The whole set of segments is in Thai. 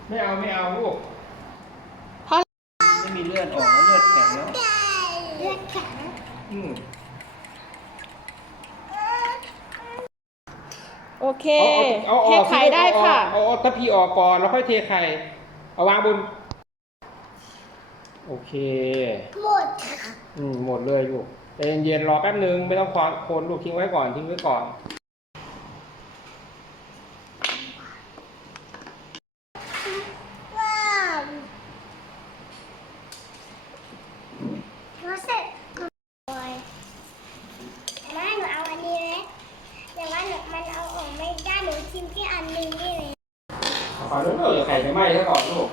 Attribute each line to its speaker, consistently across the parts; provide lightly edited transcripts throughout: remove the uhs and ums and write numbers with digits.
Speaker 1: ไม่เอาลูก
Speaker 2: เพราะ
Speaker 1: ไม่มีเลือดออกแล้วเลือดแข็งแล้ว
Speaker 3: เลือดแข็ง
Speaker 2: โอเค
Speaker 1: เอา
Speaker 2: เทไข่ได้ค่ะ
Speaker 1: เอาทัพพีออกก่อนแล้วค่อยเทไข่เอาวางบนโอเค
Speaker 3: หมดค่ะ
Speaker 1: หมดเลยลูกใจเย็นๆรอแป๊บนึงไม่ต้องคนลูกทิ้งไว้ก่อน
Speaker 3: ว้าวรู้สึกโอ้ยแม่หนูเอาอันนี้เลยแต่ว่ามันเอาออกไม่ได้หนูชิมแค่อันนึงนี่เลย
Speaker 1: ขอโทษเดี๋ยวไข่จะไหม้ซะก่อนลูก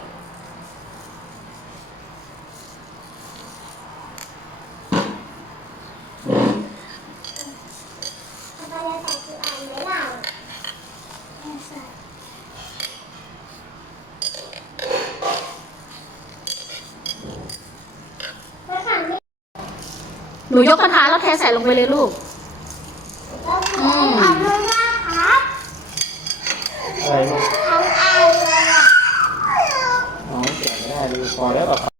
Speaker 2: หนูยกกระทะแล้วเทใส่ลงไปเลยลูก
Speaker 3: ขอบคุณมากครับ
Speaker 1: อะไรลูก
Speaker 3: ทั้งอันเลยอ่ะ
Speaker 1: อ๋อเสียไม่ได้ลูกพอแล้วแบบ